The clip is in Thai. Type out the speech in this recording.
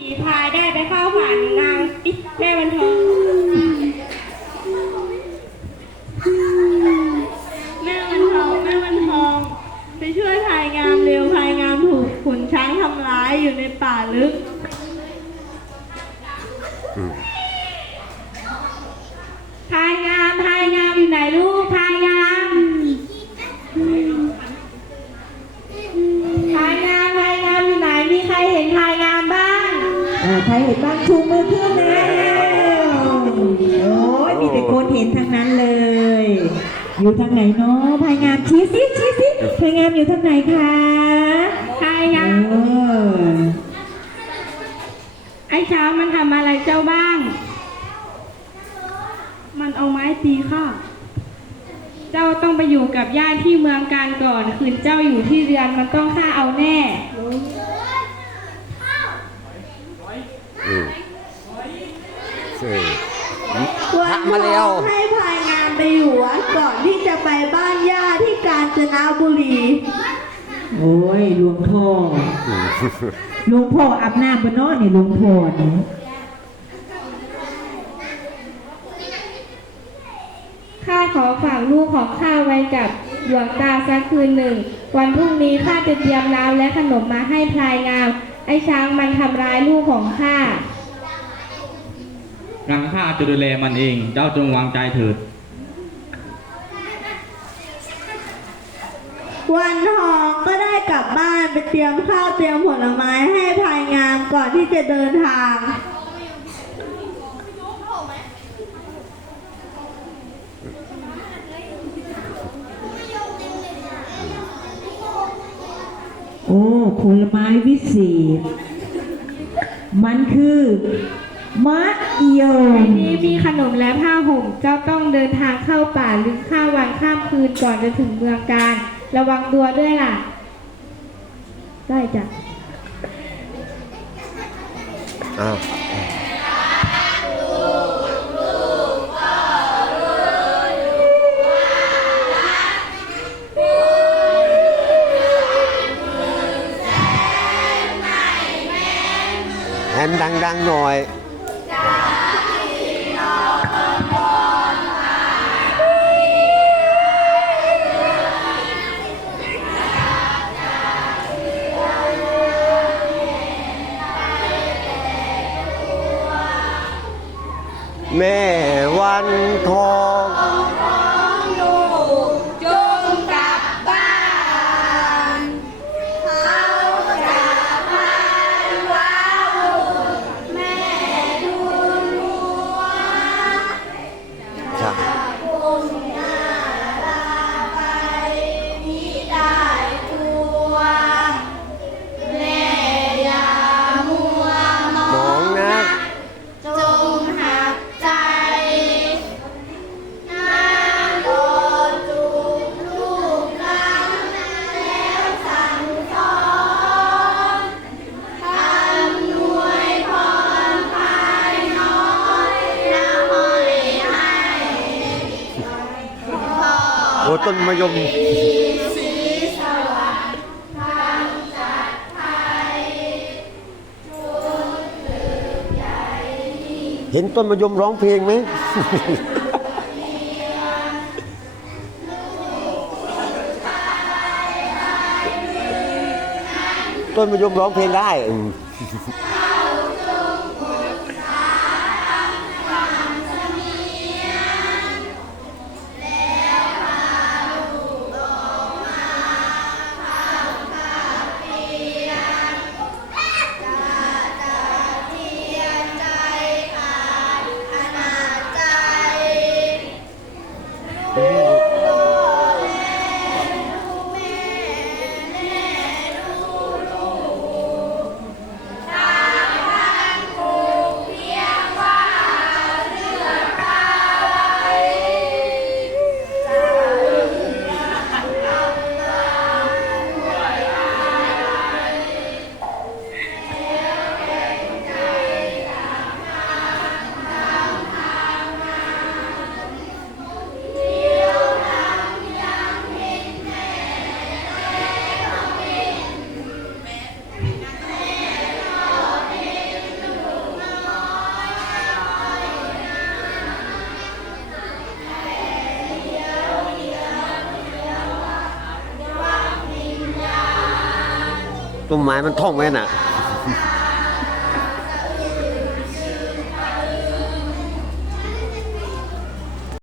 ผีพายได้ไปเข้าฝันนางอิแม่วันทองแม่วันทองแม่วันทอง ไปช่วยพายงามเร็วพายงามถูกขุนช้างทำร้ายอยู่ในป่าลึก พายงามพายงามอยู่ไหนลูกพายงามพายงามพายงามอยู่ไหนมีใครเห็นพายงามบ้าง เออ ใครเห็นบ้างชูมือขึ้นแล้วโอ้ยมีแต่คนเห็นทั้งนั้นเลย อยู่ทางไหนเนาะพายงามชี้สิชี้สิพายงามอยู่ทางไหนคะพายงามไอ้ช้างมันทำอะไรเจ้าบ้าง มันเอาไม้ตีข้าเจ้าต้องไปอยู่กับญาติที่เมืองการก่อน คืนเจ้าอยู่ที่เรือนมันต้องฆ่าเอาแน่ อืม เออควรมาแล้วให้พายงามไปอยู่วัดก่อนที่จะไปบ้านย่าที่กาญจนบุรี โอ้ยหลวงพ่อหลวงพ่ออาบน้ำบนนอนนี่หลวงพ่อนี่ข้าขอฝากลูกของข้าไว้กับหลวงตาสักคืนหนึ่ง วันพรุ่งนี้ข้าจะเตรียมน้ำและขนมมาให้พลายงาม ไอ้ช้างมันทำร้ายลูกของข้า รังข้าจะดูแลมันเอง เจ้าจงวางใจเถิด วันทองก็ได้กลับบ้านไปเตรียมข้าวเตรียมผลไม้ให้พายงามก่อนที่จะเดินทาง โอ้ผลไม้วิเศษมันคือ มะยมนี่มีขนมและผ้าห่ม เจ้าต้องเดินทางเข้าป่าลึกข้ามวันข้ามคืนก่อนจะถึงเมืองการ ระวังตัวด้วยล่ะ ได้จ้ะ อ้าวแอนดังๆหน่อย แม่วัน ต้นมะยมเห็นต้นมะยมร้องเพลงไหมต้นมะยมร้องเพลงได้ ต้นไม้มันท่องไว้น่ะ